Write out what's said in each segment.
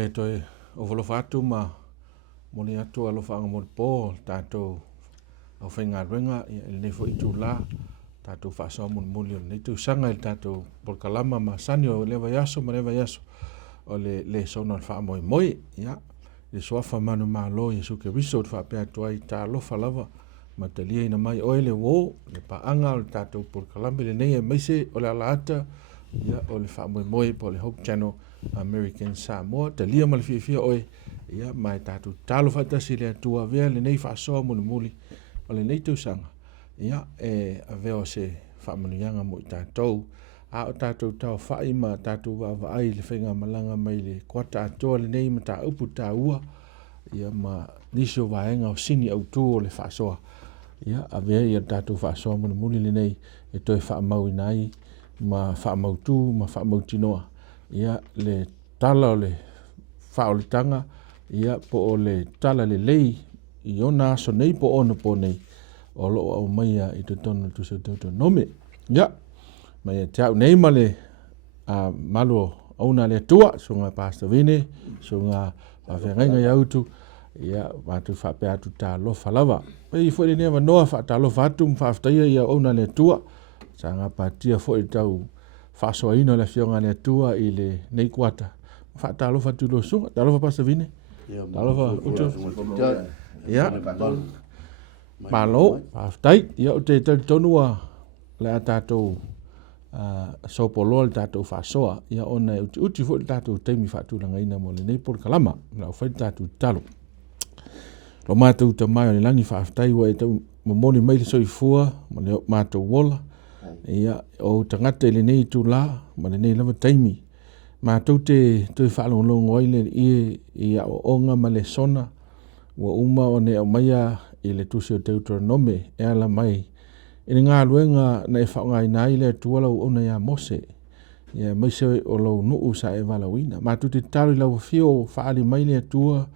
le toi o volofatu ma moni atu alo fa ngol po tato o fenga renga le fo itula tato fa so mon mulio le tu sanga tato por kalama ma sanio le va yaso ma le va yaso o le sono fa moi ya le so fa manu ma lo yesu ke viso fa pe toi ta lo fa lava ma te lia ina mai oile wo le pa anga o tato por kalama le nei mai se o la lata ya o le fa moi po le Hope Channel American Samoa te lia mal fia oi ia mai tatu talo fata sile tua vea le nei fa so mo muli o le nei tu sanga ia aveo se fa manianga mo tatou a o tatou tau fa ima tatou va ai le fenga malanga mai le kwata to le nei mata upu ta ua ia ma niso vaenga o sini au tu le fa so ia avea ia tatou fa so mo muli le nei e toi fa mau nai ma fa mau tu ma fa mau tinoa ia le tala le faolitanga ia po o le tala le lei i ona so nei po ona po nei o lo o mai i te tonu tu se te nome ia mai te nei male a malo ona le tua so nga pastor Vini so nga a venga ya utu ia va tu fa pe atu ta lo falava pe fo le neva no fa ta lo fatum fa sta ia ona le tua sanga patia fo i tau fa so ino le fionga le tua i le nei kwata fa ta lo fa tu lo so ta lo fa pastor Vini ta lo fa utu ia malo fa stai ia o te tonua le atato so polo le tato fa soa ia ona uti fo le tato temi fa tu langa ina mo le nei por kalama na fa tato talo lo matu te mai le langi fa stai wa te mo moni mai so i fua mo le matu wola ia o tangata le nei tu la ma le nei lava taimi ma te fa lo ngoi le ia o onga ma le sona wa uma o ne o maia i le tusi o Deuteronome e ala mai i ngā luenga na e whaonga i nai le tuala o ona ia Mose ia maise o lau nuu sa e walawina ma tu te tari lau fio whaali mai le tua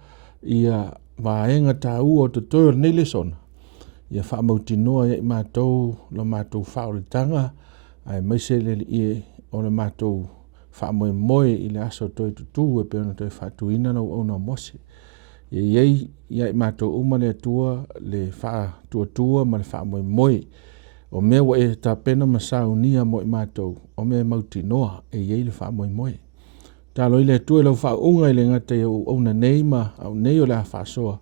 ia vaenga ta u o te toio nei le sona ia whaamauti noa ia i mātou la mātou whaoritanga ai maise le i o le mātou whaamoe moe i le aso toi tutu e peona toi whaatuina na o ona Mose iei ia i mātou uma le tua le wha tua ma le wha moe o mea wa e ta pena masau nia mo i mātou o mea mauti noa e iei le wha moe talo i le tua lau wha unga i le ngata o ona nei ma au nei o le wha soa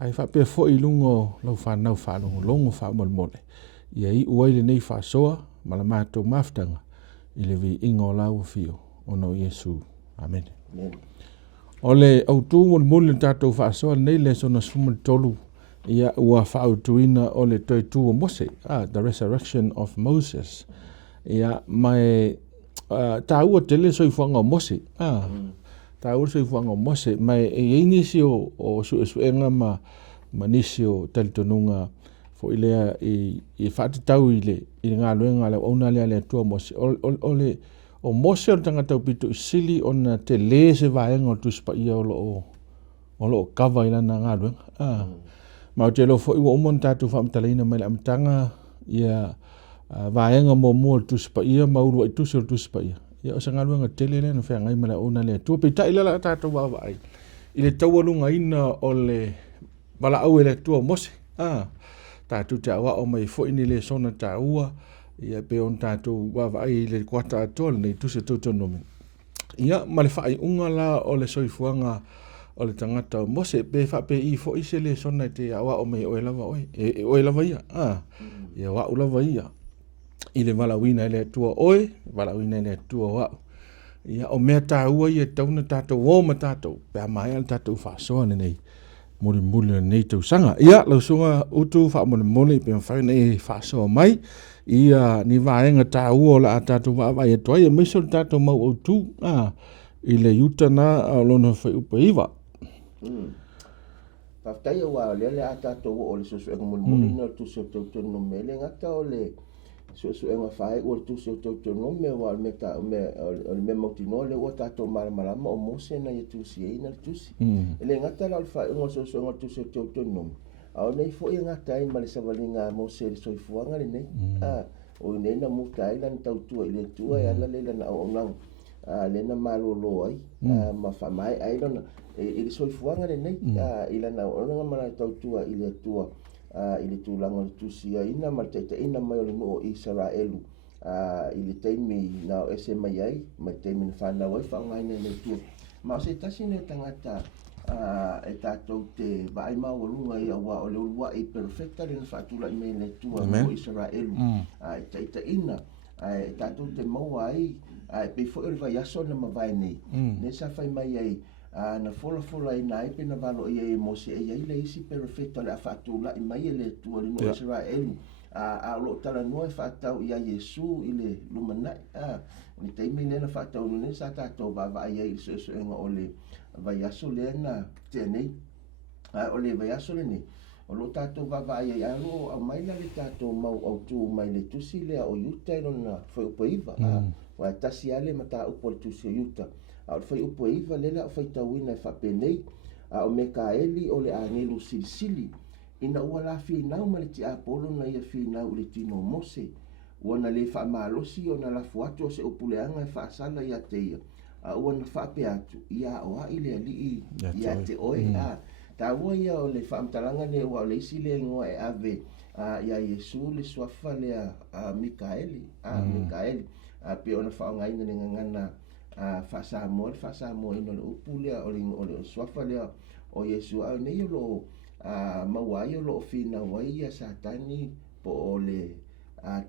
ai wha pia fo i lungo lau wha nau wha lungo longo wha mole iei uai le nei wha soa ma le mātou maftanga i le vi ingo lau fio o no Yesu amen ole au tu mul tatou fa so nei le so na sumu tolu ia ua fa tuina ole toi tu Mose the resurrection of Moses ia mai ta ua tele so i fanga Mose ta ua so i fanga Mose mai e inisi o su enga ma nisi o taltonunga fo ile i fa tau ile i nga luenga le ona le tu Mose ole o Mose o tangata upito sili ona te le se vaenga o tuspa ia o lo kava ila na ngadu ma o te lo fo iwa umon tatu whaamtalaina mai le amtanga ia vaenga mo o tuspa ia ma urua i tusi o tuspa ia o sa ngaluenga tele le na whea ngai mala ona le tua pita ila la tatu wawa ai i le taualunga ina o le bala au le tua Mose tatu te awa o mai fo ini le sona ta ua ia pe on tatou wa ai le kwata atol nei tu se toto nome ia ma le fai unga la o le soifuanga o le tangata Mose pe fa pe i fo ise le sona te awa o mai o lava oi o lava ia ia wa lava ia i le valawina ile tua oi valawina ile tua wa ia o me ta ua ia tauna tatou o ma tatou pe mai al tatou fa so nei muli nei tu sanga ia lo sunga utu fa moli pe fa nei fa so mai ia ni vaenga ta ua la tatu va vai toi e miso tatu mau o tu i le yuta na lona fa upaiva Paftai wa le tatu o le susu enga muli no tu so tu no mele ngata o le susu enga fai o tu so tu no me wa meta me motino le o tatu mala o Mose na tu si na tu si le ngata la fa o susu enga tu so tu no au nei fo ia ngata i male savalinga Mose le soifuanga le nei o nei na mutai lan tau tua ile tua ya la le na o nang le na malolo ai ma fa mai ai lona i le soifuanga le nei i lana ona mana tautua i le tua i le tūlanga le tusia ina ma te ina mai o le no Israelu i le teimi na o ese mai ai ma teimi na whanau ai whaongai nei le tua ma se tasi ne tangata e tātou te vai maurunga i awa o le ulua i perfecta le na whaatula i mei le tua o Israelu i te ina e tātou te maua ai pe fo e vai aso na mawai nei ne sa whai mai ai na fola i nai pe na valo i e mo se e le isi perfecta le a whaatula i mai le tua le no Israelu a lo tala noa e whaatau i a Yesu i le lumanai ni teimi le na whaatau ne sa tātou vavai ai so enga o le vai aso le na tenei o le vai aso le nei o lo tātou vavai ai alo a mai la le tātou mau au tū mai le tusi le o yuta i lona whai upa iwa wa tasi ale ma tā upo le tusi o yuta a o whai upa iwa le la o whai tauina e whapenei a o me ka eli o le angelu silisili ina ua la whinau ma le ti apolo na ia whinau le tino mose ua na le whaamalosi o na la fuatu o se upuleanga e whaasala ia te ia ua na whaape atu ia o a ile ali ia te oe ta ua ia o le whaamtalanga le ua o le isi le ngoa e ave ia Yesu le swafa le a Mikaeli Mikaeli pe ona whaongaina le ngangana whaasamoa ino le upu lea o le swafa lea o Yesu au nei o lo mawai o lo fina wai ia satani po o le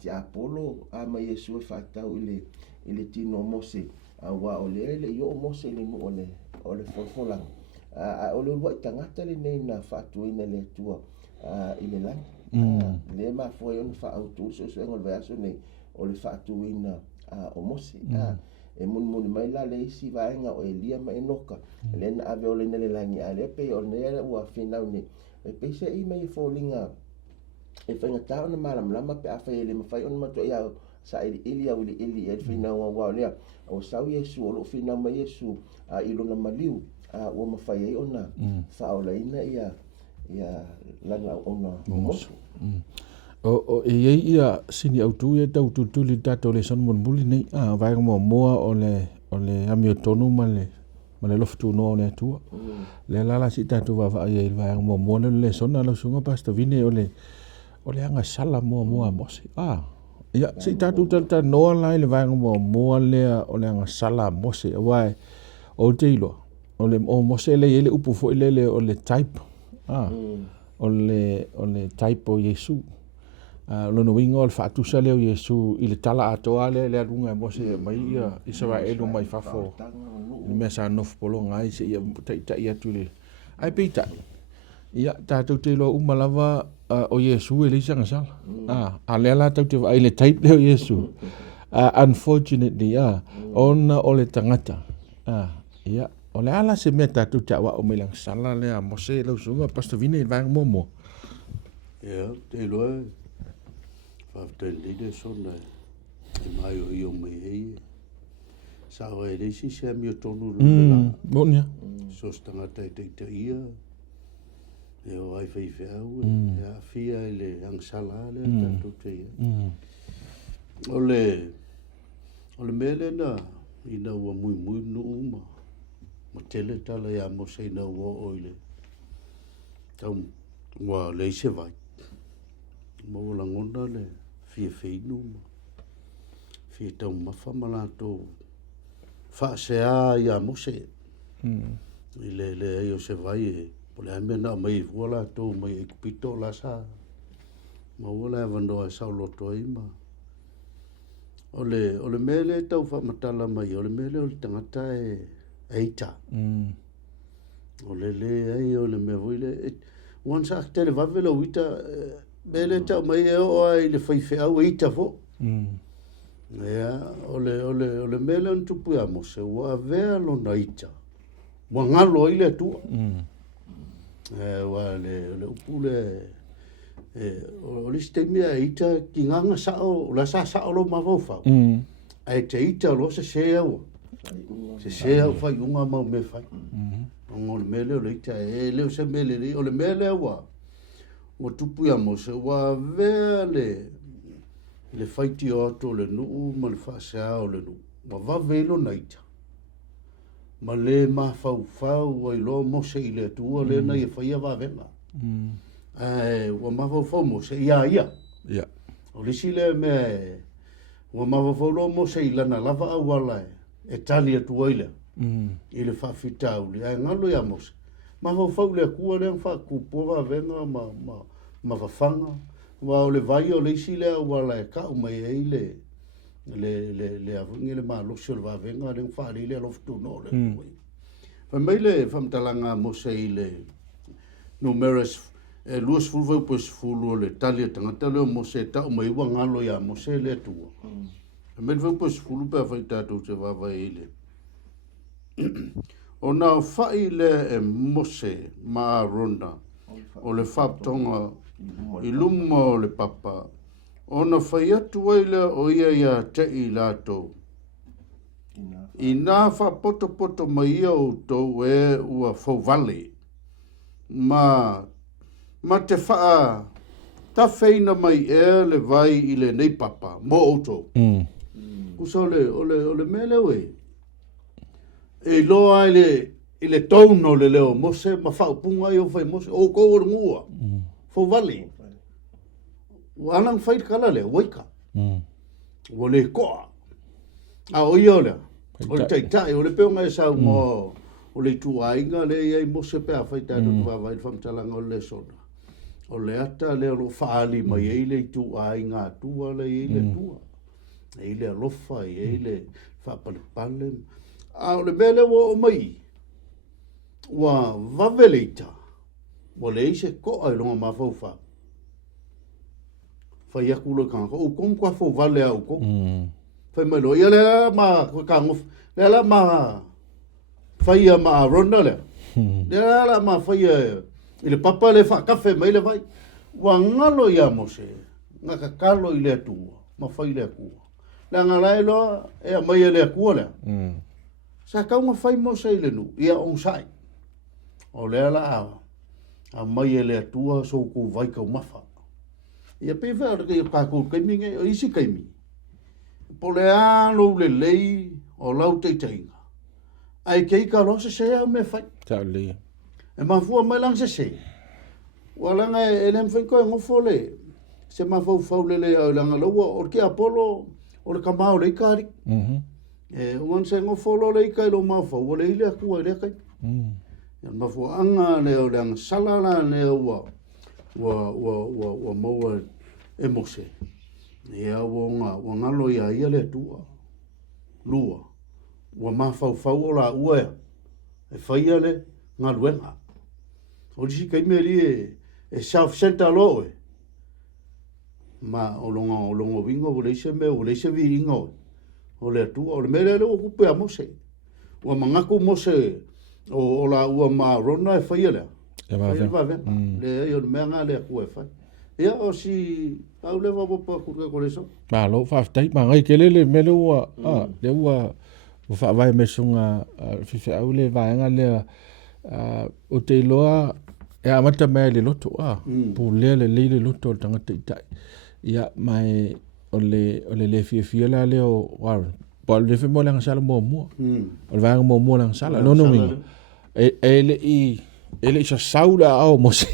ti apolo ma Yesu e whaatau i le tino mose wa o le yo mose le o le folfolanga o le ua i tangata le nei na whaatuina le tua i le lani le ma foi ona whaautu so e ngol vaso nei o le whaatuina o mose e mun mai la le isi vaenga o Elia ma enoka le na ave o le nele langi ale pe o ne ua finau ni e pe se i mai folinga e whainga tau na malamlama pe a whai ele mawhai ona mato ia sa ili au ili e finau wa lea o sau Yesu o lo finau ma Yesu i lona maliu ua mawhai ei ona whaolaina ia lana ona mosu o e ia sini autu e tau tutuli tato le son mon buli nei vai mo moa o le ami tonu male loftu no ne tu le lala si tatu va ia vai mo mo le son ala sunga pasta vine o le anga sala mo mos ia si tatu tata no la le vai mo le anga sala mos vai o teilo o le mos le upu fo le o le type o le type o Yesu lono wingo al fatu sale o Yesu i le tala atoa le alunga mo se mai ia Israelu mai fafo ni mesa nof polo ngai se ia ta ia tule ai pita ia tatu te lo umalava o Yesu e le sanga sal ale la tatu ai le type le o Yesu unfortunately ona o le tangata ia o le ala se meta tu ta wa o melang sala le mo se lo sunga pasta vine va momo ia te lo After leader sonda mai o io mai ei sa o ele si se mi tonu la bonia so stanga te ia e o ai fai fau e a fia ele ang salale tanto te ole mele na ina wa muy no uma ma tele tala ya mo sei na wo oile tau wa le se vai mo la ngonda le fie no fie tau mafa malato fa se a ya mo se le yo se vai po le ame na mai vola to mai pito la sa ma vola vando a sa lo to ima ole mele tau fa matala mai ole mele ole tangata e eita ole le ai ole me voile once a tele va velo wita bele tau mai e o ai le fai au eita fo ia ole mele on tupu ya mo se wa velo na ita wa ngalo ile tu wa le upule ole stemia ita ki nganga sao la sa lo ma fofa ai te ita lo se au fai unga mau me fai ole mele ole ita e le se mele ole mele wa o tupu ya mo se wa vele le faiti o to le nu ma le fa sa o le nu ma vavelo naita ma le mafau ai lo mo se ile tua le na ia faia vavenga wa mafau mo se ia o le sile me wa mafau lo mo se ila na lava awala e tali tua ile ile fa fitau le ngalo ya mo se mafau le kua le fa ku po vavenga ma fafanga wa o le vai o le sile awala e ka mai ile le avungi le malo se le vavenga le fa le lo ftu no le fa mai le fam talanga mo se ile numerous luas fulva pues fulo le talia tangata le mo se ta mai wa ngalo ya mo se le tu mai va pues fulu pa fa ta tu se va ile ona fa ile mo se ma ronda o le fap tonga ilumo le papa ona fai atu aile o ia te i lato. Ina fa poto mai ia o tau e ua fauwale. Ma te faa ta feina mai e le vai i le nei papa, mo o tau. Kusa ole mele we. E loa i le tauno le leo mose, ma fau punga i o fai mose, o kou o ngua. Fauwale. Walang fight kala le waika. Wole koa. A o le. O le tai o le peo ngai sa mo o le tu ainga le ai mo se pe a fight a do va fam talanga o le sona. O le ata le lo faali mai ai le tu ainga tu le ile tu. Ile lofa ile fa pale. A o le bele wo mai. Wa vavelita. Wole se ko ai longa mafaufa. Fai aku lo kanga o kom kwa fo vale au ko fai mai lo ia le ma kanga le ma fai ma ronda le ma fai ile papa le fa cafe mai le vai wa ngalo ia mo se ngaka kalo ile tu ma fai le ku la ngala lo e mai le ku le sa ka mo fai mo se ile nu ia on sai o le la a mai le tu so ku vai ka mafa ia pe fa ke ka ko ke mi nge isi ke mi pole alo le lei o lau te tainga ai ke ka lo se me fa ta le e ma fu mai lang se wala nga elem fa ko ngo fole se ma fo le lang lo o ke apolo o le kamao le kari e on se ngo folo le ka lo ma fo le ile ku le ka ma fu anga le o lang salala le wa moa e mose. Ia wa ngalo ia le tua. Lua. Wa mafau o la ua. E whaia le ngā luenga. O disi kai meri e self-center lo e. Ma o longa wingo o leise me o leise vi ingo. O le tua. O le mele le o kupe a mose. Wa mangaku mose o la ua ma rona e whaia le. Le yo me nga le ku fa ya o si au le va po ku ko le so ma lo fa tai ma ngai kele le me lo le wa fa vai me sunga fi au le va nga le o te loa e amata me le loto pu le loto tanga tai ya mai o le fi la le o wa po le fe mo lang sala mo o va mo lang sala no mi ele isa saula au mo se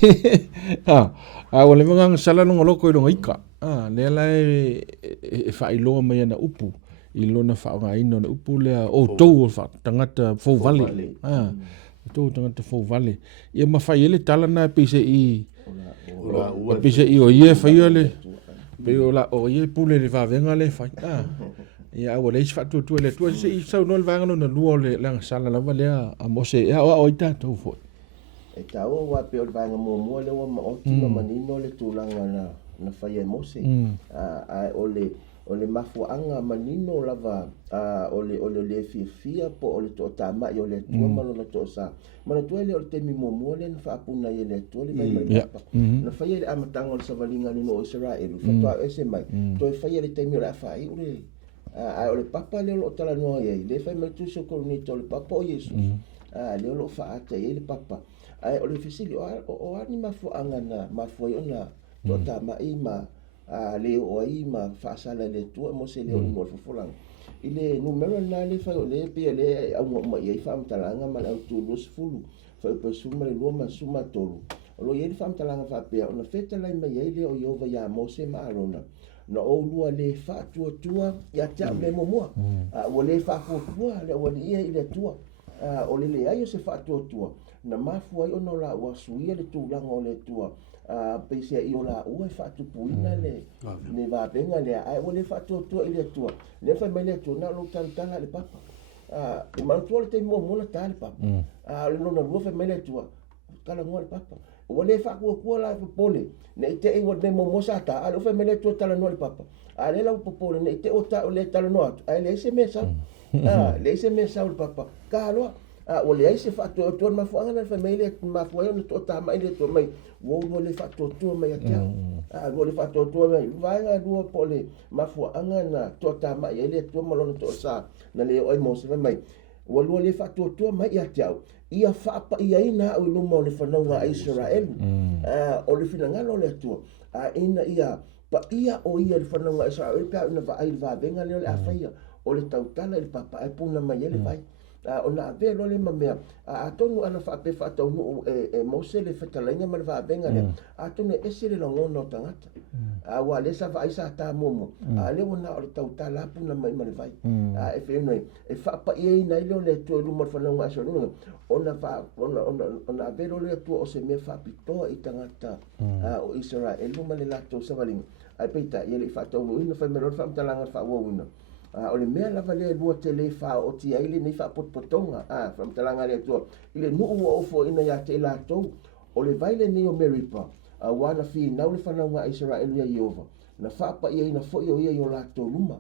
a o le mga sala no loko i ika le la e fa i lo mai na upu i lo na fa nga ino na upu le o to fa tangata fo vale to tangata fo vale ia ma fa ele tala na pise i o ye fa ile pe o la o ye pule le va venga le fa ia o le fa tu le tu se i sa no le vanga no lu le la sala la vale a mo se o ita to fo e tau wa pe o vanga mo le wa o tino manino le tulanga na fai mose a o le mafu anga manino lava o le fia po o le to tama i o le tua malo na to sa mana tu le o te mi mo le na fa puna i le to le mai na fai le amatanga o le savalinga ni no Israel fa to ese mai to fai le te mi la fai o le o le papa le o tala no ye le fai mai tu so ko ni to le papa o Jesus le o fa ata le papa ai o le fisili o ani mafu anga na mafu yo na tota mai ma le o ai ma fa sala le tu mo se le o no fofolang ile numero na le fa le pe le au mo ye fa mtalanga ma au tu los fulu fa pe suma le loma suma tolu lo ye fa mtalanga fa pe ona feta lai ma ye le o yova ya mose ma arona na o lua le fa tua ya ta me mo o le fa ko tua le o le ile tua o le ai se fa tua na mafu ai ona la wa suia le tu langa o le tua pe se i ola o fa tu puina le ne va venga le ai o le fa tua ile tua le fa me le tu na lo tantala le papa e man tu te mo la tal papa le no no fa me le tua kala mo le papa o le fa ko la pole ne te e o le mo sa ta a lo fa me le tua tala no le papa a le la pole ne te o ta o le tala no ai le se me sa le se me sa o papa kalo o le ai se fa to ma fo ana família ma fo eu to ta mai le to mai wo le fa to mai atia wo le fa to mai vai nga do pole ma fo anga na to ta mai le to mo lo to sa na le oi mo se mai wo le fa to mai atia ia fa pa ia ina o no mo le fa no wa Israel o le fina ngalo le to ina ia pa ia o ia le fa no wa Israel ka na va ai va venga le afaia o le tautala le papa ai puna mai le vai ona ve lo le mamea tonu ana fa pe fa tonu e mose le fetalainga ma va venga le tonu ese le longo no tangata wa le sa vai sa ta momo le ona o tauta la puna mai ma le vai e fe no e fa pa e na ile le to lu mo fa no ma so no ona fa ona ve lo le to o se me fa pito i tangata o Israel lu ma le la to sa valing ai peita ye le fa tonu ina fa me lo fa talanga fa wo ina o le mea lava le lua te le fa o ti ai le nei fa potpotonga from talanga le to ile nu o fo ina ya te la to o le vai le ni o meripa wana fi na le fa na Israel ya Yehova na fa pa ia ina fo ia yo la to luma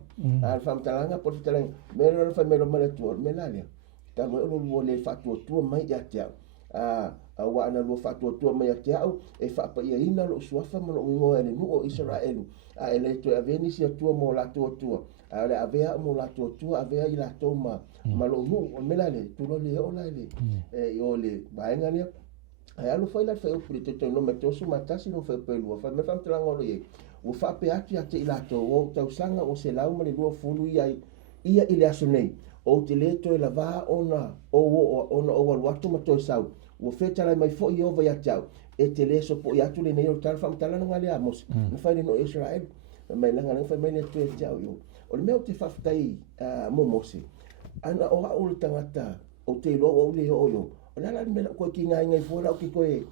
from talanga pot talanga me no fa me lo male to me la le ta mo lo le fa to mai ya te wa ana lo fa to mai ya te e fa pa ia ina lo suafa mo lo ele nu o Israel ele to aveni sia to mo la to ale avea mo la to avea i la to ma lo nu o melale tu lo le o la le yo le baenga le ai alu foi la foi pri to no meto su matasi no foi pelu fa me fam tlango lo ye o fa pe ati ati la to o tau sanga o se lau mali lo fulu ia ile asonei o te le to la va ona o watu ma to sau o feta la mai fo yo va ya tau e te le so po ya tu le nei o tal fam talana ngale amos no fa no Israel mai langa no fa mai le to tau yo o le mea o te whaftai momose. Ana o hao le tangata o te lo o le o yo. O nala ni mena koe ki ngai fora o ki koe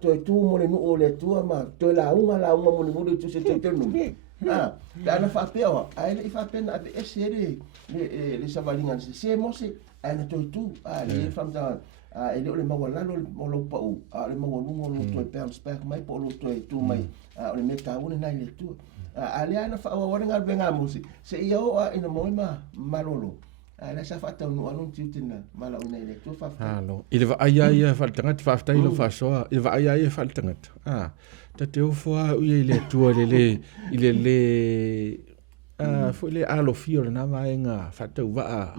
toi tū mo le nu o le tua ma toi la unga mo le mure tu se te tenu. Ka ana whapea wa. Ai le i whapea na ape ese le savalinga se mose ana toi tū. Le whamta e le o le maua lalo o lo pau. Le maua lungo lo toi pound spak mai po lo toi tū mai. O le meta une nai le tua. Ale ana fa wa nga benga musi se ia o ina moima malolo ala sa fa tau no anu tiutina mala una ile tu fa halo ile va ia fa tangat fa sta ile fa so ile va ia fa tangat ta te o fo ile tu ile fo le alo fio na vaenga fa tau va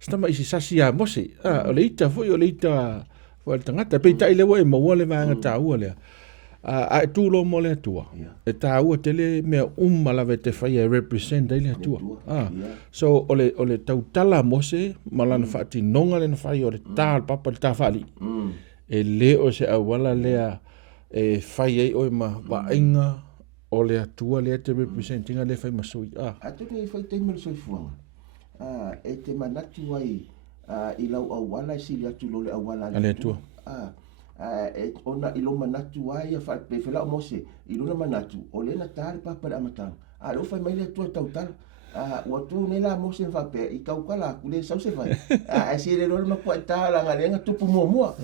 sta mai si sasia mosi o le ita fo le ita fo tangata pe ta ile wa mo le vaenga ta u le a tu lo mo le tua e ta u tele me la vete fa ia represent ile tua so ole tau tala mose malana fati nonga le fa ia ta papa ta fali e le o se awala le e fa ia o ma ba inga ole tua le te representing le fa masui a tu ni fa te mo so fu e te manatu ai i lau awala si le tu lo le awala le tua ona ilo manatu ai fa pe fela mose ilo manatu ole na tare papa da mata lo fa mai le tu tautal wa tu ne la mose fa pe i kau kala ku le sau se vai si le lo ma ko ta la ngalenga tu mo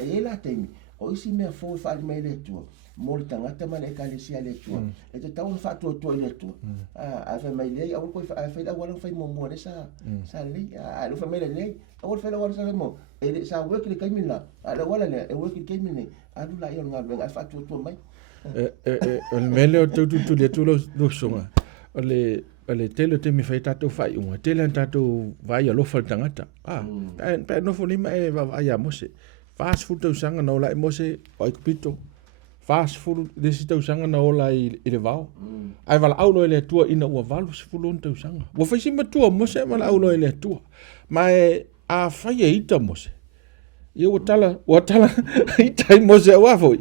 e la temi o si me fo fa mai le tu mo tangata ma le kale si ale tu e te tau fa tu le tu fa mai le au ko fa la wala fa mo le sa le lo fa mai le au fa la wala sa mo e sa work le kaimina ala wala le e work kaimina adu la yo nga fa tu mai el mele o tu le tu lo songa ole tele te mi fai tato fai unga tele tato vai lo fa tangata pe no fo lima e va ya mose fast food to sanga no la mose o pito fast fulu le si tau sanga na ola i le vao ai vala au no le tua ina ua valu si fulu on tau sanga wa fai si matua mo se vala au no le tua mai a fai e ita mo se ia ua tala ita i mo se wa foi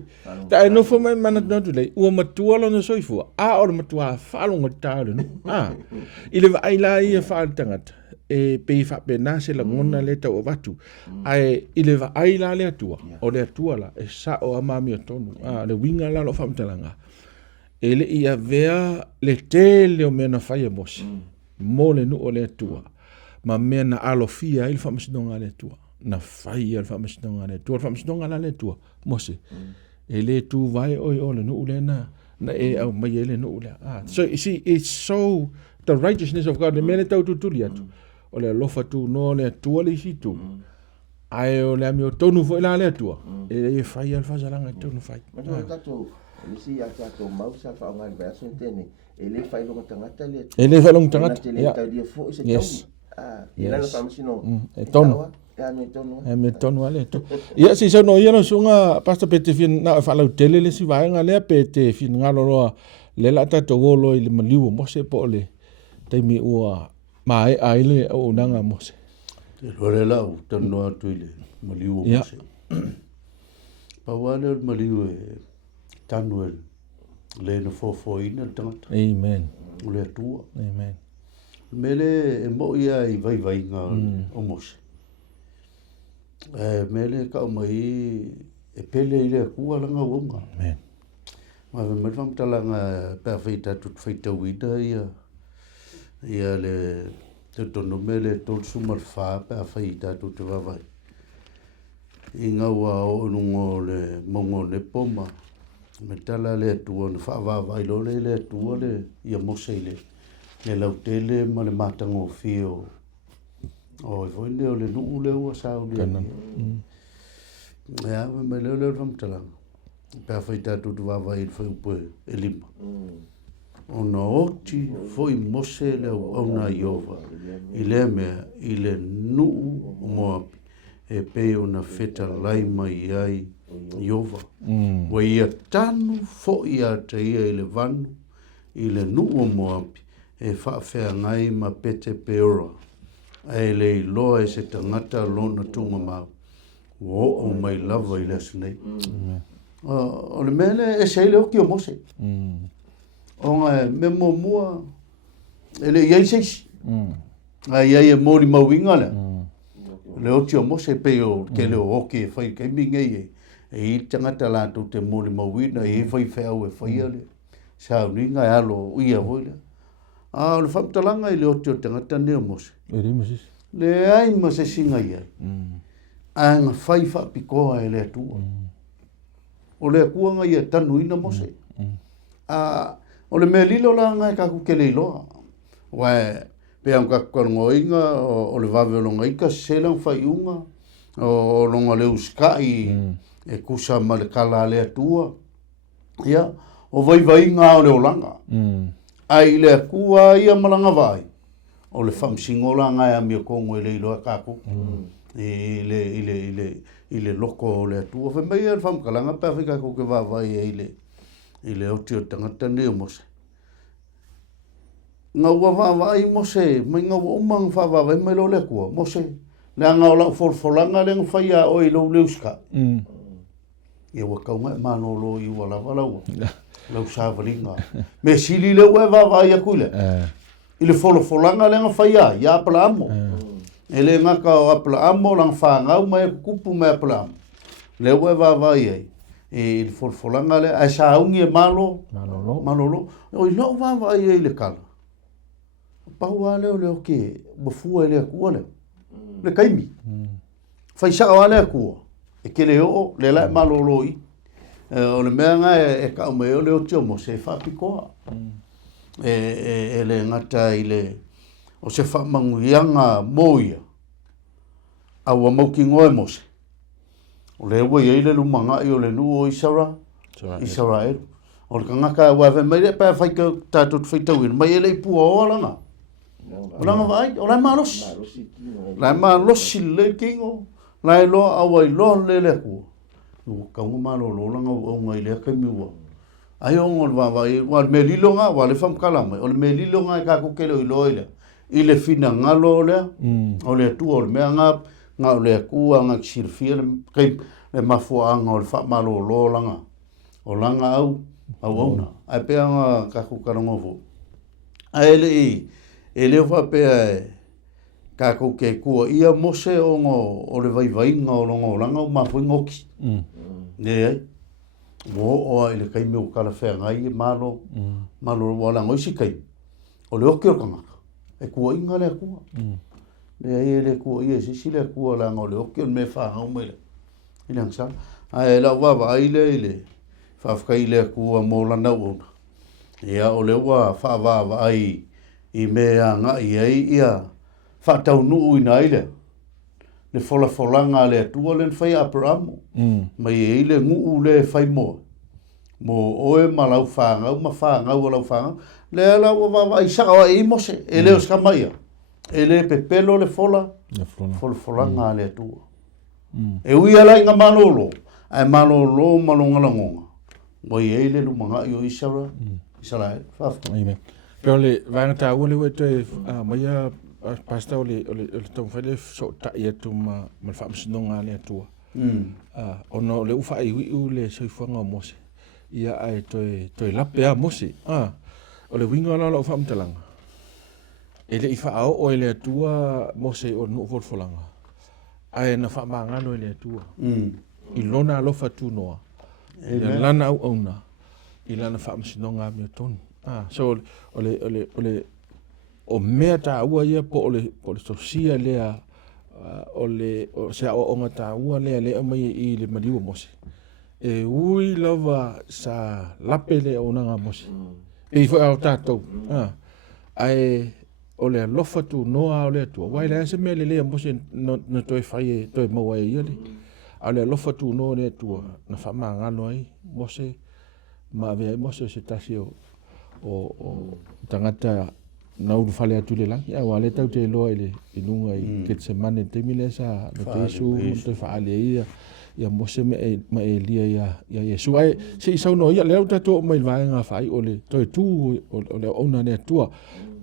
ta no fo mai mana no le ua matua lo no soifua a o matua falo ngo tale no i le vai la ia fa tangata e pe fa pe na se la ngona le tau watu ai i le vai la le atua o le atua la e sa o amami o tonu le winga la lo fa mtalanga e le ia vea le tele o mena fai mos mo le no o le atua ma mena alofia il fa msdonga le atua na fai al fa msdonga le atua fa msdonga la le atua mose e le tu vai o le no le na e au mai le no le so you see it's so the righteousness of God le mena tau tutuli atu o le lofa tu no le tua le situ ai o le amio tonu fo la le tua e fai al fa zalanga tonu fai ma tato le si ya tato mausa fa ngal verso tene e le fai lo tangata le e le fa long tangata ya yes ila lo famsino e tonu e me tonu ale to ia si so no ia no sunga pasta pete fin na fa la tele le si vai nga le pete fin ngalo lo le la tato golo i le maliu mo se po le te mi ua mai ai le o nanga mo se te lore la u tano atu ile maliu mo se pa wale maliu e tanu le no fo ina tangata amen le tua amen mele e mo ia i vai nga o mo se mele ka mai e pele ile ku ala nga wonga amen ma me fam talanga perfeita tut feita wida ia le te tono mele tol sumar fa perfeita tut vai inga wa o nungo le mongo le poma me tala le tuon fa vai lo le tuo le ia mosele le lautele ma le matango fio o foi le nu le o sa o le ya me le fam talanga perfeita tut vai foi po elima ona oti foi mose le ona iova ile me ile nu mo e pe ona feta lai mai ai iova wa ia tanu fo ia te ia ile vanu ile nu mo e fa fe ngai ma pete peora ai le lo e se tangata lona tunga ma o mai lava ile snei o le mele e se le o ki o mose onga me mo mua ele ia seis ai ia mori mawinga le o tio mo se pe o ke le o ke fai ke minga e tangata la tu te mori mawina e fai fa o fai ale sa ringa alo ia voile le famtalanga i le o tio tangata ne mo se le ai mo se singa ia anga fai fa pikoa ele tu o le kuanga ia tanuina mo se o le melilo la ngai ka ku kele lo wa pe am ka kongoinga o le vave longa ika selang fai unga o longa le uskai e kusa mal kala le tua ia o vai nga o le olanga ai le kua ia malanga vai o le fam singola nga mi ko ngole lo ka ku ile loko le tua fe mai el fam kala nga pa fika ko ke va vai ile o tio tangata ne mo se nga wa va i mo se mai nga o mang fa va mai lo le ko mo se le nga o la forfolanga le fa ia o i lo leuska e wa ka nga ma no lo i wala lo sa valinga me sili le wa va ia kule ile forfolanga le nga fa ia plamo ele nga ka plamo lang fa nga mai kupu mai plamo le wa va ia e forfolanga le a sa ungi malo o lo va ia le kala pa wale o le o ke bofu ele ku le kaimi fai sa wale ku e ke le o le la maloloi o le menga e ka me o le o tio mo se fa piko ele ngata ile o se fa manguianga moia a wa mo ki ngoe mo se o le wo ile lu manga i o le nu o isara e o le ngaka wa ve me pa fai ka ta tot fai tau mai ele pu o langa Olanga vai, ola malos. La malos le kingo, la lo awai lo le le ku. o ka uma lo lo langa o ngai le ka mi wa ai o ngol wa me lilonga wa le fam kala mai o le me lilonga ka ko kele lo ile fina ngalo le o le tu o me nga le ku nga sirfia ke le mafua nga o le fa malo lo langa o langa au ona ai pe nga ka ku ka ngo ai ele fa pe ka ko ke ku ia mose o ngo o le vai nga o longo langa o mafu ngoki ne o ile kai me o kala fe ngai malo wala ngo sikai o le okio kanga e ku inga le ku le ele ku ia si le ku la ngo le okio me fa nga mo ile ina sa ai la va ile fa ile ku mo la na o ia o le wa fa va ai I mea nga ia fa tau nu ina ile le folanga le tua le fai apramo mai ile ngu le fai mo oe malau fanga ma fanga o lau fanga le la va isa o mo se ele os kamaia ele pepelo le folanga le tua e ui ala nga manolo ai manolo malonga ngonga mo ile lu manga yo isara fa amen. Pero le vanga ta ole we te maya pasta ole tom fele so ta ia tu ma fa msnonga le tu ono le ufa I u le so fanga mose ia ai to lape a mose ole winga la fa mtalanga ele ifa o ele tua mose o no folanga ai na fa manga no ele tua ilona lo fa tu no ele lana au ona ilana fa msnonga mi ton so ole o mea ta ua ia po ole sosia lea ole se o ngata ua lea mai I le maliu mose e ui lava sa lapele o nanga mose e fo au tatou ai ole lofa tu noa ole tu wai le se mele le mose no toi fai toi mo ai ile ole lofa tu no le tu na fa manga noi mose ma ve mose se tasio o tangata na uru fale atu le langi au ale tau te loa ile inunga I Getsemane te mile sa no te Yesu te faale ia mose me e lia ia Yesu ai se isau no ia leo tato mai vaenga fai ole toi tu ole ona ne tua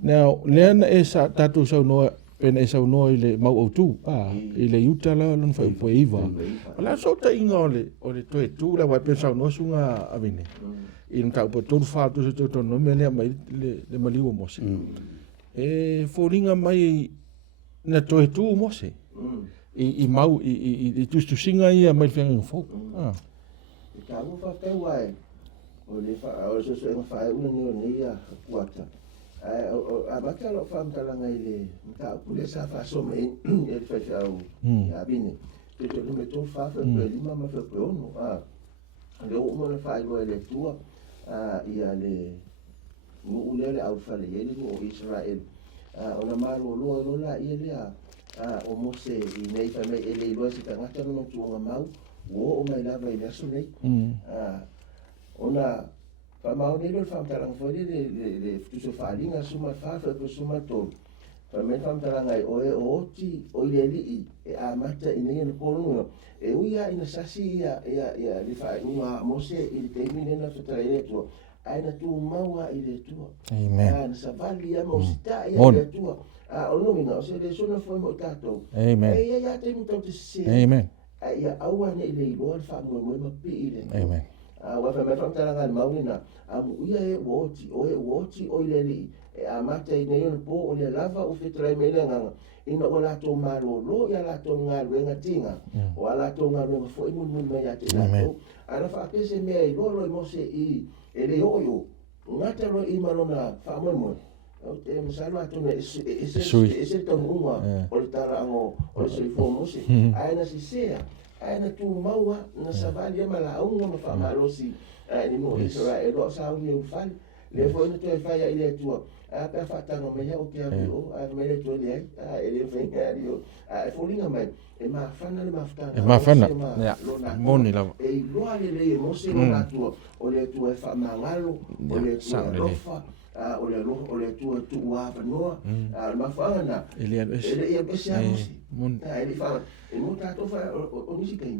now leana e sa tato sau no pena e sau no ile mau au tu ile yuta la lon fai po iva ala so ta inga ole toi tu la wa pe sau no sunga avine in tau po tolu fatu se to no me mai le maliu mose e foringa mai na to tu mose I mau I tu singa ia mai fenga fo ka mo fa pe wai o le fa o so en fa uno ni ia kuata a baka lo fa mtalanga ile mta pule sa fa so me e fa au ya bine te me to fa pe lima ma fe pe ono le o mo fa ile tua ia le ulele au fale ele o Israel ona maro lo la ele o mose I nei fa me ele lo se tanga tanga no tu mau o mai lava ile so nei ona fa mau nei lo fa tanga fo le tu so fa linga suma fa ko suma to fa me fa tanga ngai o oti o ile li e mata ine no kono e uia ina sasi ia li fa uma mose il termine na fetare to aina tu maua ile tu amen sa valia mosita ile tu o no mina se le sono foi mo tato amen ia te mi to se amen ia aua ne ile lo fa mo pi ile amen wa fa me fa tanga maulina uia e woti o ile li mata ine yo po o le lava o fetare me nganga ina wala to malo lo ya la to ngalu ngatinga wala to ngalu fo imun me ya te to ana fa pese me lo mo se I ele yo ngata lo I malona fa mo o te msalo atu ne ese to uma o tara ngo o se fo mo se aina si sea aina tu maua na savali mala unga ma fa malo si ni mo Israel o sa u fal le fo no to fa ya ile tu a fa ta no me ya o ke o me le to le ele venga rio fo linga mai e ma fana ya moni la e lo ale le mo se no la tu o le tu e fa mangalo o le tu rofa o le tu wa fa no ma fana ele ia pe sia mon ele fa e mo ta to fa o ni si kai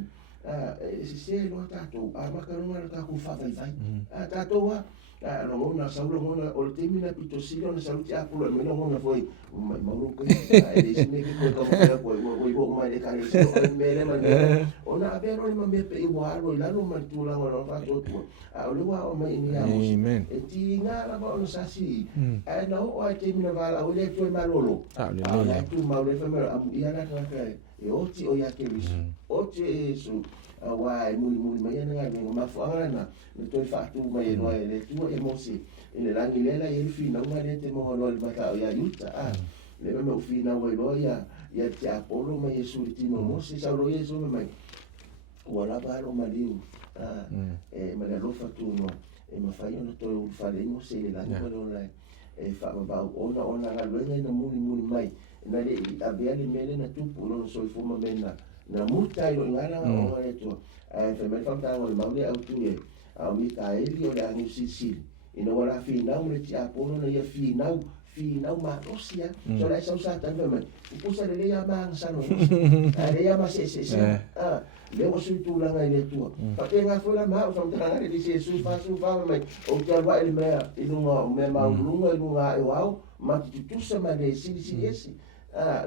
se lo tatou a makarunga le taku whawaiwai tatou a ngona saula ngona o le temina pito silo na sauti apula me ngona foi mai mauro ko e se me ko ka ko mai le kare so me le mai ona avero le me pe igualo la no mantula ngona fa to a o le wa o mai ni Amen. e ti nga la ba no sasi e no o ai temina vala o le to malolo Hallelujah. tu mau le fa me ia na ka e o ti o ya ke o ti su wai muli mai na ngai ma fa na me to fa tu mai no ele tu e mo si ina la ni lela ye fi na ma le te mo lo ma ta ya yuta le me fi na wai lo ya ti apolo mai yesu ti mo si sa lo yesu mai wala ba lo maliu e ma lo fa tu no e ma fa yo no to fa le mo se la ni lo la e fa ba ona la lo na muli mai na le a be le mele na tu no so fu ma mena na muta ilo ngala o le to fe me fa ta ngol maule au tu e au mi ka eli o le angu sisi ina wala fi na le ti apolo na ia fi na ma osia so la sa sa tan me pusa le ya ma sa no le ya ma se le o su tu la ngai le tu pa te nga fola ma o fa ta le se su fa mai o te wa ele me inu me ma lunga inu nga e wao ma tu sa ma le sisi esi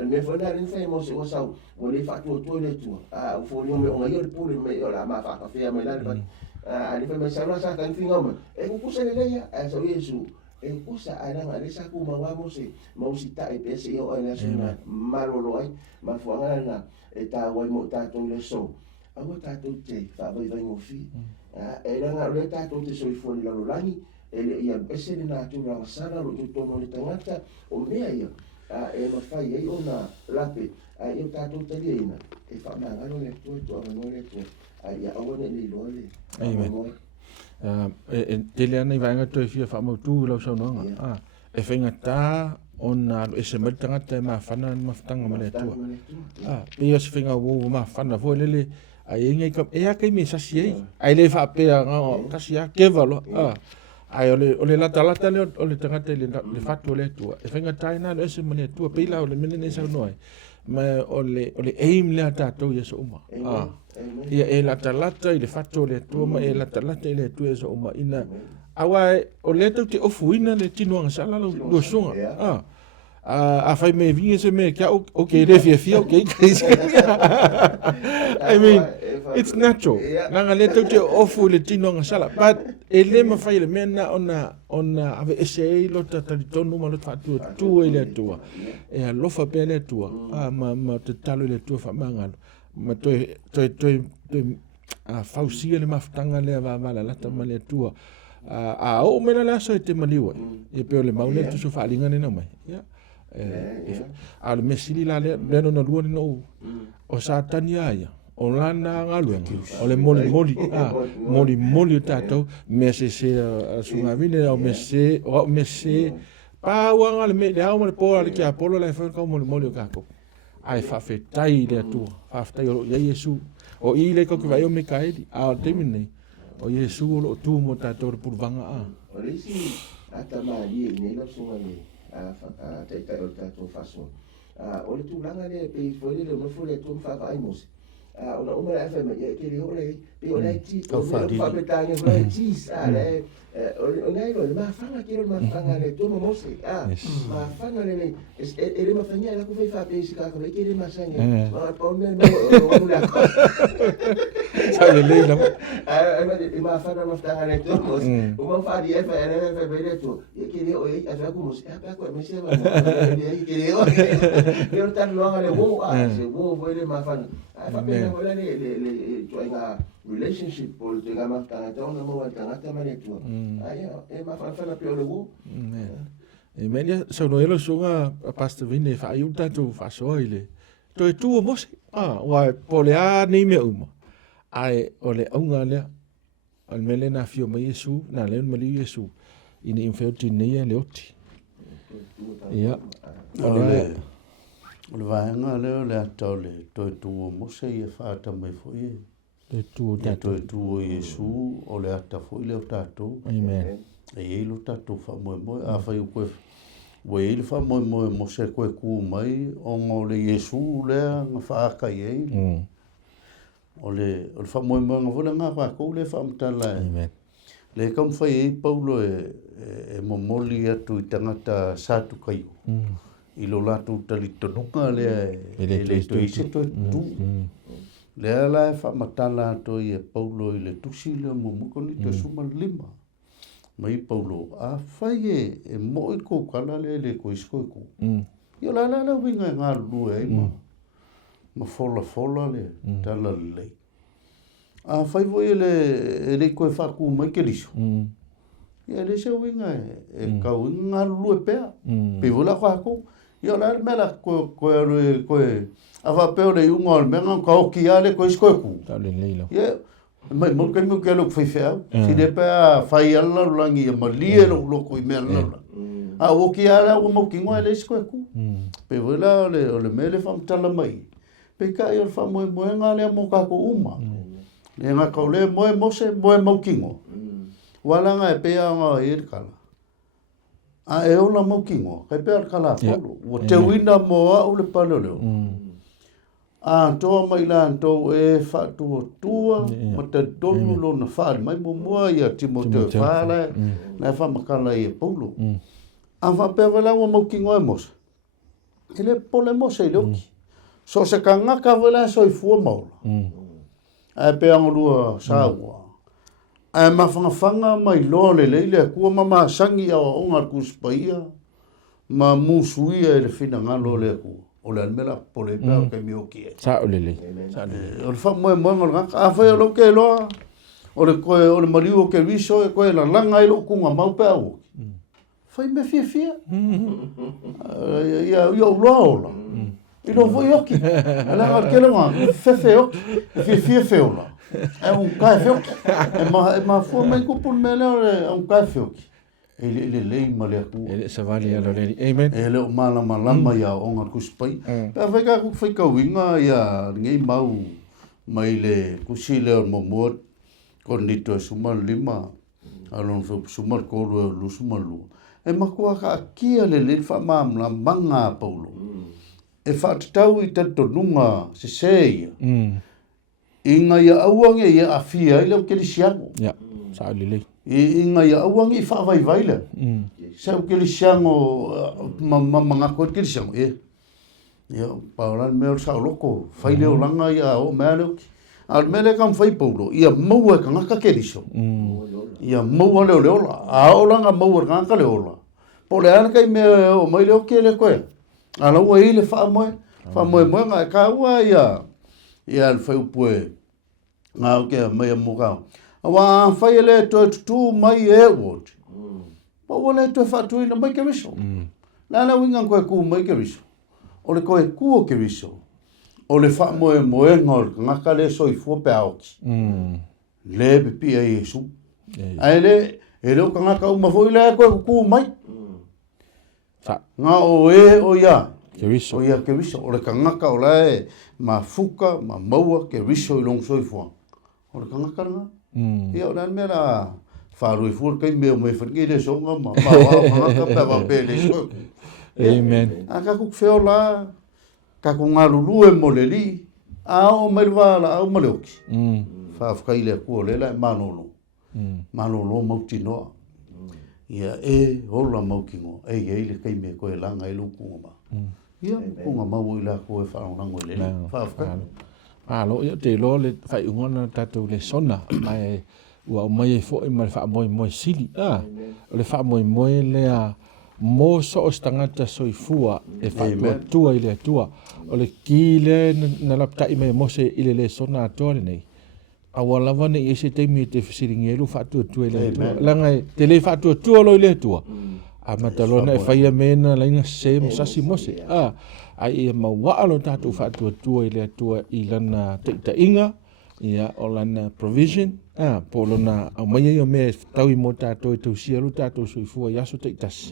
me foi na rin fai mo se o sau o le fa tu le tu o fo le me o ngai le pule me o la ma fa fa fe me la ali fa me sa na sa kan finga me e ku se le ya a so yesu e ku sa ana ngale sa ku ma wa mo se ta e pese yo ana suna malolo ai ma fo ana e ta wa mo ta to le so a mo ta to te fa vai mo fi e la nga le ta to te so i fo le lo lani e ia pese na tu la sala lo tu to no le tangata o me ia e ma fai e ona lape io tato italiana e fa magari le tue non le tue ia o ne li lo le Amen. Tele ana i vaenga toi fia fa mo tu lo so no e fenga ta ona e se mertanga te ma fana ma ftanga ma le tu pe yo se fenga wo ma fana vo le ai ngai kam e akai me sa si ai le fa pe ka si a ke valo ai ole la talata le ole tanga te le fatu le tu e fenga tai na le se mane tu pe la ole mene sa no ma ole aim le ta to yeso uma ia e la talata i le fatu le tu ma e la talata le tu yeso uma ina awa ole tu te ofuina le tino sala lo songa a fai me vinha se me ka okay re fia okay I mean it's natural nanga le te ofu le tino sala but ele ma fai le mena ona ave ese lo ta tonu ma lo fatu tu ele tua e lo fa pele tua ma te talo le tua fa manga ma to a fausia le maftanga le va la ta ma le tua o mena la so te maliwa e pe le maule tu so fa linga ne no mai al mesili la le no no luoni no o satania ia o lana ngaluenga o le moli tatou me se sunga vine o me se pa wanga le me le au le po le kia polo le fa ko moli ka ko ai fa fetai le tu fa fetai o yesu o i le ko vai o me kaidi a temine o yesu o tu mo tatou por vanga o le si ata mali ne lo sunga le te o tatou faso o le tu langa le pe fo le no fo le tu fa ai mos ona uma la fema ke le ole pe ole ti o fa betanga ole ti ale o ngai lo ma fanga ke lo ma fanga le tu mo mose ma fanga le ele ma fanga la ku fa pe si ka ko ke le ma sanga ma pa me no la ko sa le la ma fanga ma fanga le tu mo o ma fa di fa ele fa be le tu ke le o a fa ku mo pa ko me se ba ke le o pero tan lo haga le wo se wo vo le ma fanga fa pe wala le tuenga relationship pol tuenga ma tangata ona mo tangata ma le tu ai e ma fa na pe o le wo e media so no elo songa pastor vine fa aiuta tu fa soile to tu mo wa polea ni me uma ai ole unga le al mele na fio ma yesu na le ma yesu in infeuti ne le oti ia ole o le vaenga leo le atau le toi tuo mose ia whaata mai foi le tu ia toi tuo Iesu o le ata foi leo tātou amen e eilu tātou wha moe moe a whai u koe wa eilu wha moe moe mose koe kū mai o ngō le Iesu lea ngā whaaka i eilu o le whamoemoe ngawhuna ngā whākou le whaamtala Amen. le kam whai e Paulo e momoli atu i tangata sātu kaio. I lo lātou tali tonunga le to i seto e tu. Le ala e whaamatala atu i e Paulo i le tusi le mumukoni te suma lima. Mai Paulo, a whai e mo i ko kala le ko iskoi ko. Io la winga ngā lua e ma fola le tala lei. A whai voi le koe whaku mai ke riso. Ia le se winga e kau ngā lua pēa. Pe vola whako. Ia la mela koe a whapeo le unga o le menga ka oki ale koe iskoi ku. Tau le leilo. Ia mai mo kai mo ke lo fai fea. Si le pēa whai ala langi e malie lo koe mea ala. A oki ala o mo ki ngoa le iskoi ku. Pe vola o le mele whamtala mai. Pe ka i o whamoe ngā lea mo kako uma. Le ngā kau le moe mose, moe maukingo. Walanga e pea ngā e kala. A e ola maukingo, kai pea kala polo. Wa te wina moa o le palo leo. A toa mai la antou e whaatua tua, ma te donu lo na whaari. Mai mo mua ia Timoteo whaala, na e whamakala i e polo. A whapea wala wa maukingo e mose. E le pole mose i leoki. So se ka ngaka wala so i fua maula. Ai pea ngorua saua. Ai mawhangawhanga mai loa le leile kua mama sangi au onga kuspaia ma musuia e le whina ngalo le kua. O le almela pole pea kai mioki e. Sa o le le. O le whamoe moe ngaka. A whai o lo ke loa. O le koe o le mariu o ke riso e koe la langa i lo kunga mau pea o. Whai me fia. Ia loa ola. I lo voi oki. Ala ngar kele ngā, fefe oki. Fia feola. E un kai feoki. E ma fua mai kupun me leo le un kai feoki. E le lei ma le aku. E le savali alo le. Amen. E le o malama ia o ngar kuspai. Pea whaika ku whaika winga ia ngei mau mai le kusi leo momuot. Ko nito e sumal lima. Alon sumal kolu e lu sumal lu. E makua ka akia le wha maamla manga Paulo. E whaatau i tato nunga se seia. I ngai auange i a fia i leo keri siango. Ja, sa le le. I ngai auange i whaavai vaile. Sau keri siango, mga koe keri siango. Ia, pauran meo sa loko. Whai leo langa i a o mea leo ki. Al mele kam whai Paulo. Ia maua ka ngaka keri so. Ia maua leo leola. A o langa maua ka ngaka leola. Po le ana kai mea o mai leo ke le koe. Ala ua i le whaamoe moe ngā ka ua ia le whai upue ngā o kia mai a mokau. Awa whai le toi tutu mai e wot. Pa ua le toi whaatui na mai ke riso. Lana winga koe ku mai ke riso. O le koe ku o ke riso. O le whaamoe ngā ngaka le soi fua pe aoki. Le pipi a Yesu. Ai le, e leo ka ngaka umafoi le koe ku mai. Ngā o ia. Ke riso. O ia ke riso. O le ka ngaka o lae ma fuka, ma maua ke riso i long soifua. O le ka ngaka ranga. Ia o lan mea la whaarui fuur kai mea mai whangi le songa ma wao ngaka pe wa pe le soifu. Amen. A ka kuk wheo la, ka ku ngā lulu e mo le li, a o mai wala au maleoki. Whaafkai le kua le la e manolo. Manolo mauti noa. Ia hola maukingo, le kai me koe langa i lukunga ma. Ia, kunga mau i la koe whaonango i le. Whaafka. Lo ia te lo le whai ungona tatou le sona. Mai ua o mai e fo i mai wha moe sili. O le wha moe le a mo so o stangata soifua e wha tua i le atua. O le ki le na lapta i mai mose i le sona atoa nei. Awa lava nei e se teimi te whasiringi e lu whaatua tua i le atua. Langa e te le whaatua tua lo i le atua. A matalona e whaia mena laina se masasi mose. Ai e mauaalo tātou whaatua tua i le atua i lana teita inga. Ia o lana provision. Polona au mai o mea tau i mo tātou e tau sialu tātou soifua i aso teitasi.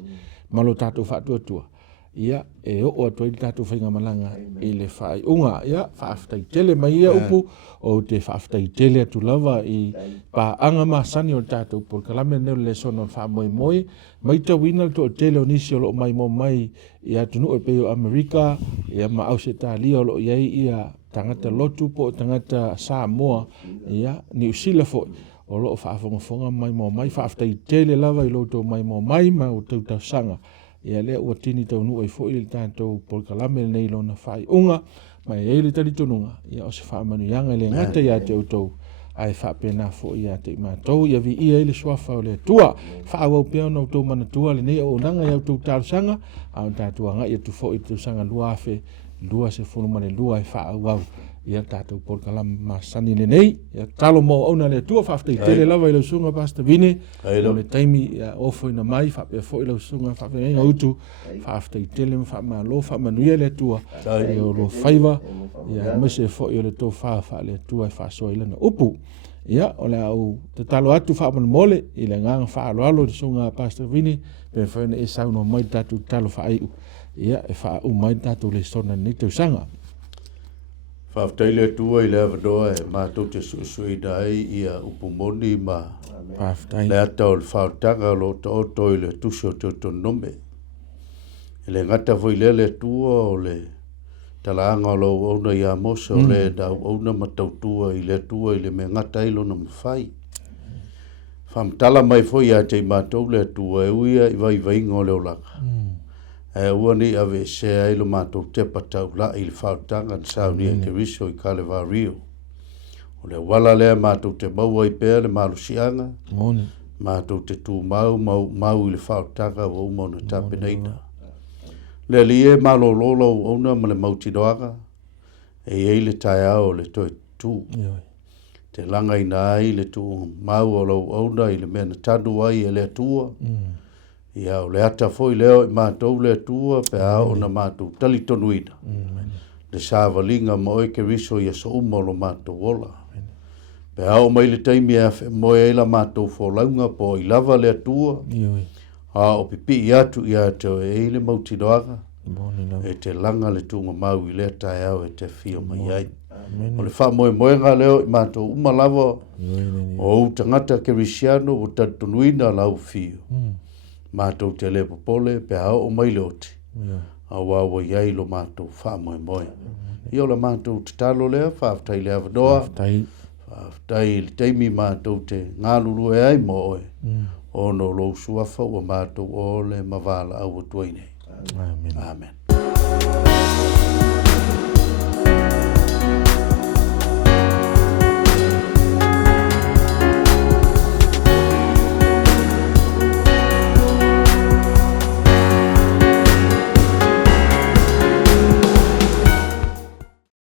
Malo tātou whaatua tua. Ia e o atua i tātou whainga malanga i le whai unga. Ia whaaftai tele mai ia upu o te whaaftai tele atu lava i pa anga masani o tātou por kalame neo le sono wha moe mai ta wina to tele o nisi o lo mai mo mai i atunu o peo Amerika ia ma au se tā lia o lo iai ia tangata lotu po tangata Samoa ia New Zealand fo o lo whaafonga mai mo mai whaaftai tele lava I loto mai mo mai ma o tau tau sanga ia lea ua tini tau nu ai fo ili tātou polkalame nei lona whai unga mai eile tali tununga ia o se whaamanu yanga le ngata ia te utou ai whaapena fo ia te mātou ia vi ia ili swafa o le tua whaawau pia na utou mana tua le nei o nanga ia utou tālu sanga au tātua nga ia tu fo I tau sanga luafe lua se funu mane lua ai whaawau ia tātou polkalame masani le nei ia talo mo au na le tua whaaftai tele lava I lau sunga pasta vine o le taimi ia ofo ina mai whaapea fo I lau sunga whaapea inga utu whaaftai tele ma whaamalo whaamanuia le tua ia o lo whaiva ia mese fo I o le tō whaafa le tua I whaasoa I lana upu ia o le au te talo atu whaamanu mole I le nganga whaaloalo le sunga pasta vine pe whaina e sauno mai tātou talo whaaiu ia e wha umai tātou le sona ni tau sanga. Whaaftaile tua I le avadoa e mātou te suisui dai ia upumoni ma le ata o le whaotanga lo ta oto I le tuso te otonome. E le ngata voi le tua o le talaanga o lo ona ia mosa o le dau ona matautua I le tua I le me ngata ilo na mawhai. Whamtala mai foi a te mātou le tua e uia I vai vainga o le olaka. E ua ni ave se ailo mātou te patau la I le whaotanga na sauni e Keriso I Kalevario. O le wala lea mātou te maua I pēr le malusianga. Mātou te tū mau I le whaotanga o umona tapeneina. Le lie malo lolo ona ma le mautidoanga. E eile tai ao le toi tū. Te langa I nai le tū mau o lau ona I le mena tanu ai e le tua. Ia o le ata foi leo I mātou le tua pe ao na mātou tali tonuina. Le sāwalinga mo e Keriso ia so umolo mātou ola. Pe ao mai le taimi e fe moe eila mātou fōlaunga po I lava le tua. A o pipi I atu I atu e eile mautidoanga. E te langa le tunga mau I le tai au e te fio mai ai. O le wha moe ngā leo I mātou umalava o utangata Kerisiano o tatonuina lau fio. Mātou te le popole pe hao o mai leoti. A wawa iai lo mātou wha moe moe. Io la mātou te talo lea, whaaftai lea wadoa. Whaaftai le teimi mātou te ngālulu e ai moe. Ono lo suafa ua mātou o le mavala au atuaine. Amen.